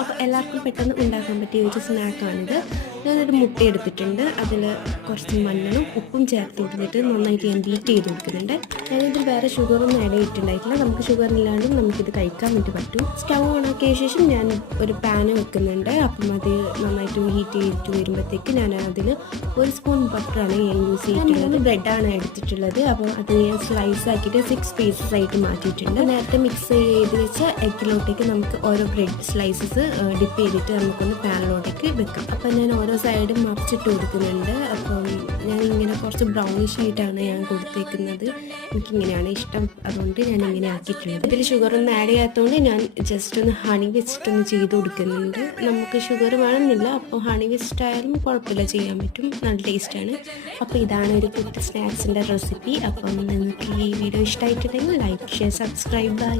അപ്പോൾ എല്ലാവർക്കും പെട്ടെന്ന് ഉണ്ടാക്കാൻ പറ്റിയ ഒരു സ്നാക്കാണിത്. ഞാനൊരു മുട്ട എടുത്തിട്ടുണ്ട്, അതിൽ കുറച്ച് മഞ്ഞളും ഉപ്പും ചേർത്ത് കൊടുത്തിട്ട് നന്നായിട്ട് ഞാൻ ബീറ്റ് ചെയ്ത് കൊടുക്കുന്നുണ്ട്. ഞാനിതിൽ വേറെ ഷുഗറൊന്നും ആഡ് ചെയ്തിട്ടുണ്ടായിട്ടില്ല. നമുക്ക് ഷുഗർ ഇല്ലാണ്ടും നമുക്കിത് കഴിക്കാൻ വേണ്ടി പറ്റും. സ്റ്റൗ ഓണാക്കിയ ശേഷം ഞാൻ ഒരു പാന് വെക്കുന്നുണ്ട്. അപ്പം അത് നന്നായിട്ട് ഹീറ്റ് ചെയ്തിട്ട് വരുമ്പോഴത്തേക്ക് ഞാൻ അതിൽ 1 സ്പൂൺ ബട്ടറാണ് ഞാൻ യൂസ് ചെയ്തിട്ടുള്ളത്. ബ്രെഡാണ് എടുത്തിട്ടുള്ളത്. അപ്പോൾ അത് ഞാൻ സ്ലൈസ് ആക്കിയിട്ട് 6 പീസസ് ആയിട്ട് മാറ്റിയിട്ടുണ്ട്. നേരത്തെ മിക്സ് ചെയ്ത് വെച്ച എഗ്ഗിലോട്ടേക്ക് നമുക്ക് ഓരോ ബ്രെഡ് സ്ലൈസസ് ഡിപ്പ് ചെയ്തിട്ട് നമുക്കൊന്ന് പാനിലോട്ടേക്ക് വെക്കാം. അപ്പം ഞാൻ ഓരോ സൈഡും മറിച്ചിട്ട് കൊടുക്കുന്നുണ്ട്. അപ്പം ഞാനിങ്ങനെ കുറച്ച് ബ്രൗണിഷ് ആയിട്ടാണ് ഞാൻ കൊടുത്തേക്കുന്നത്. എനിക്കിങ്ങനെയാണ് ഇഷ്ടം, അതുകൊണ്ട് ഞാൻ ഇങ്ങനെ ആക്കിയിട്ടുണ്ട്. ഇതിൽ ഷുഗറൊന്നും ആഡ് ചെയ്യാത്തതുകൊണ്ട് ഞാൻ ജസ്റ്റ് ഒന്ന് ഹണി വെച്ചിട്ടൊന്ന് ചെയ്ത് കൊടുക്കുന്നുണ്ട്. നമുക്ക് ഷുഗർ വേണമെന്നില്ല, അപ്പോൾ ഹണി വെച്ചിട്ടായാലും കുഴപ്പമില്ല, ചെയ്യാൻ പറ്റും, നല്ല ടേസ്റ്റാണ്. അപ്പോൾ ഇതാണ് ഒരു കുട്ടി സ്നാക്സിൻ്റെ റെസിപ്പി. അപ്പം നിങ്ങൾക്ക് ഈ വീഡിയോ ഇഷ്ടമായിട്ടുണ്ടെങ്കിൽ ലൈക്ക്, ഷെയർ, സബ്സ്ക്രൈബ്. ബൈ.